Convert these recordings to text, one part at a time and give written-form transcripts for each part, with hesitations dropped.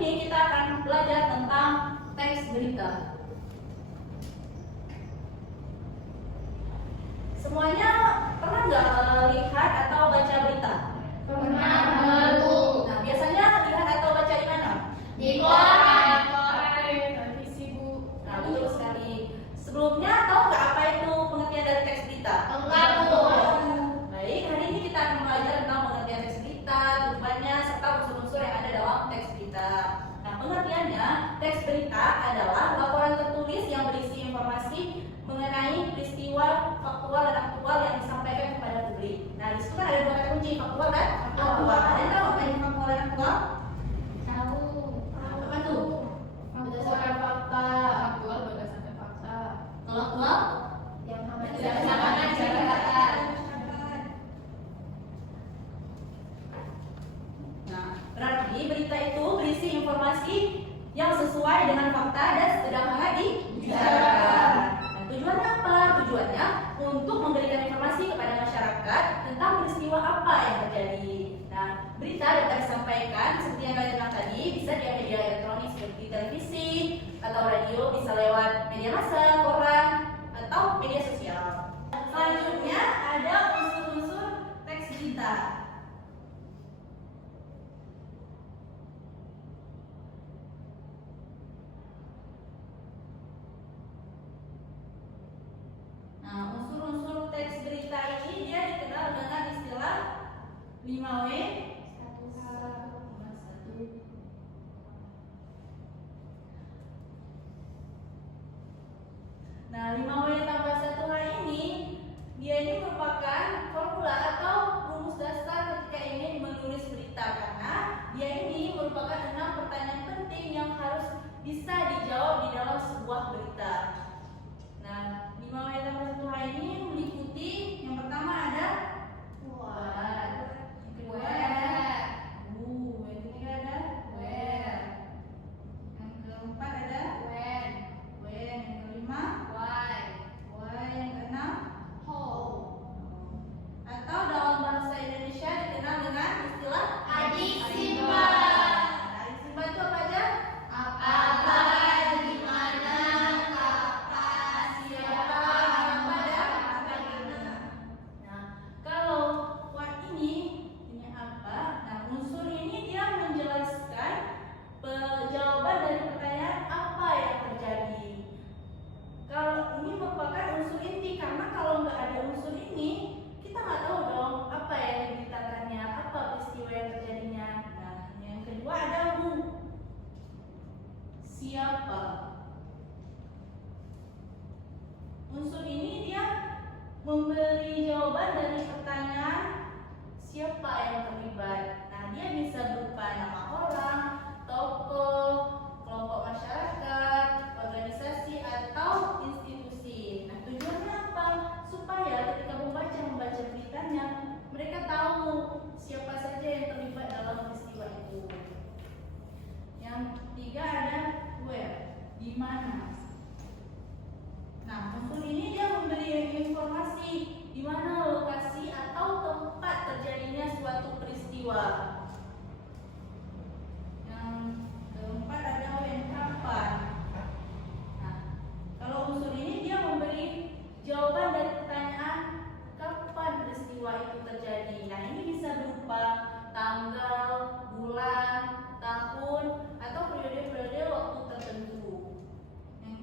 ini kita akan belajar tentang teks berita. Semuanya pernah nggak lihat atau baca berita? Pernah, Bu. Nah, biasanya lihat atau baca di mana? Di koran. Televisi, Bu. Nah, betul sekali. Sebelumnya tahu nggak apa itu pengertian dari teks berita? Enggak, Bu. Baik, hari ini kita akan belajar tentang pengertian teks berita, tujuannya, serta unsur-unsur yang ada dalam teks berita. Nah, pengertiannya, teks berita adalah laporan tertulis yang berisi informasi mengenai peristiwa faktual dan aktual yang disampaikan kepada publik. Nah, di situ kan ada dua kata kunci, faktual dan aktual. Ada yang tahu apa ini faktual dan aktual? Tahu. Apa tuh? Berdasarkan fakta. Aktual berdasarkan fakta. Kalau aktual? Yang Berdasarkan masyarakat. Nah, berarti berita itu berisi informasi yang sesuai dengan fakta dan sedang hangat dibicarakan. Nah, tujuannya apa? Tujuannya untuk memberikan informasi kepada masyarakat tentang peristiwa apa yang terjadi. Nah, berita dapat disampaikan seperti yang kalian bilang tadi, bisa di media elektronik seperti televisi atau radio, bisa lewat media massa, koran, atau media sosial. Selanjutnya ada unsur-unsur teks berita. Nah, unsur-unsur teks berita ini dia dikenal dengan istilah 5W. Nah, 5W tambah 1H ini dia ini merupakan formula atau rumus dasar ketika ingin menulis berita, karena dia ini merupakan 6 pertanyaan penting yang harus bisa dijawab di dalam sebuah berita. Nah, 5W tambah 1H ini meliputi yang pertama ada what, yang kedua ada who, yang ketiga ada where, yang keempat ada when, yang kelima why, yang keenam atau dalam bahasa Indonesia dikenal dengan istilah Adik Simba. Nah, adik Simba itu apa aja? Apa, di mana, kapan, siapa, apa, dan bagaimana. Nah, kalau what ini apa? Nah, unsur ini dia menjelaskan jawaban dari pertanyaan apa yang terjadi. Kalau ini merupakan unsur inti, karena kalau nggak ada unsur ini, kita nggak tahu dong apa yang diberitakannya, apa peristiwa yang terjadinya. Nah, yang kedua ada who, siapa. Unsur ini dia memberi jawaban dari pertanyaan siapa yang terlibat. Nah, dia bisa berupa nama orang, tokoh, kelompok masyarakat, organisasi, atau institusi. Nah, tujuannya apa? Supaya ketika membaca beritanya, mereka tahu siapa saja yang terlibat dalam peristiwa itu. Yang ketiga ada where, di mana. Nah, unsur ini dia memberi informasi di mana lokasi atau tempat terjadinya suatu peristiwa. Yang keempat ada when, kapan. Nah, kalau unsur ini dia memberi jawaban dari pertanyaan kapan peristiwa itu terjadi. Nah, ini bisa berupa tanggal, bulan, tahun, atau periode-periode waktu tertentu. Yang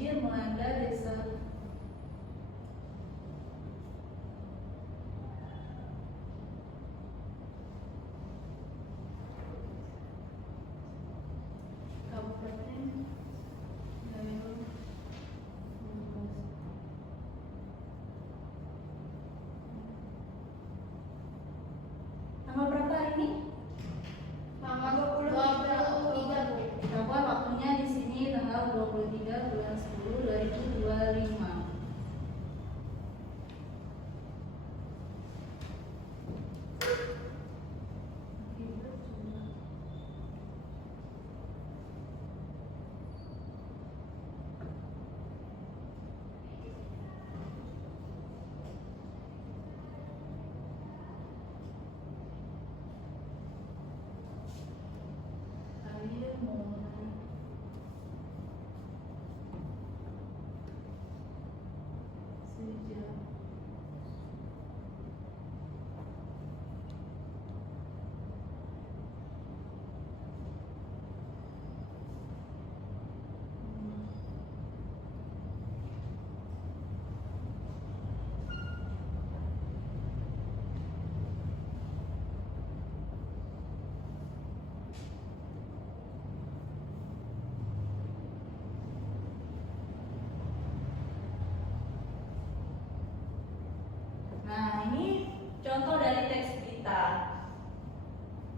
banjir melanda desa. Kabupaten Garut. Tanggal berapa hari ini? Tanggal 23 Bu. Coba waktunya di sini tanggal 23 bulan 10 2025. Air mulai sejak Nah, ini contoh dari teks berita.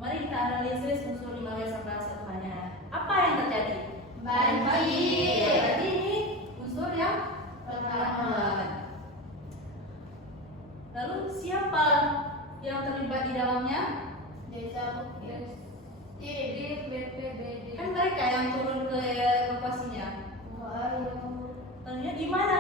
Mari kita analisis unsur 5W sampai 1-nya. Apa yang terjadi? Banjir. Jadi ini unsur yang Pertama. Lalu siapa yang terlibat di dalamnya? Desa Bukit. Kan mereka yang turun ke lokasinya. Wah, Tentunya di mana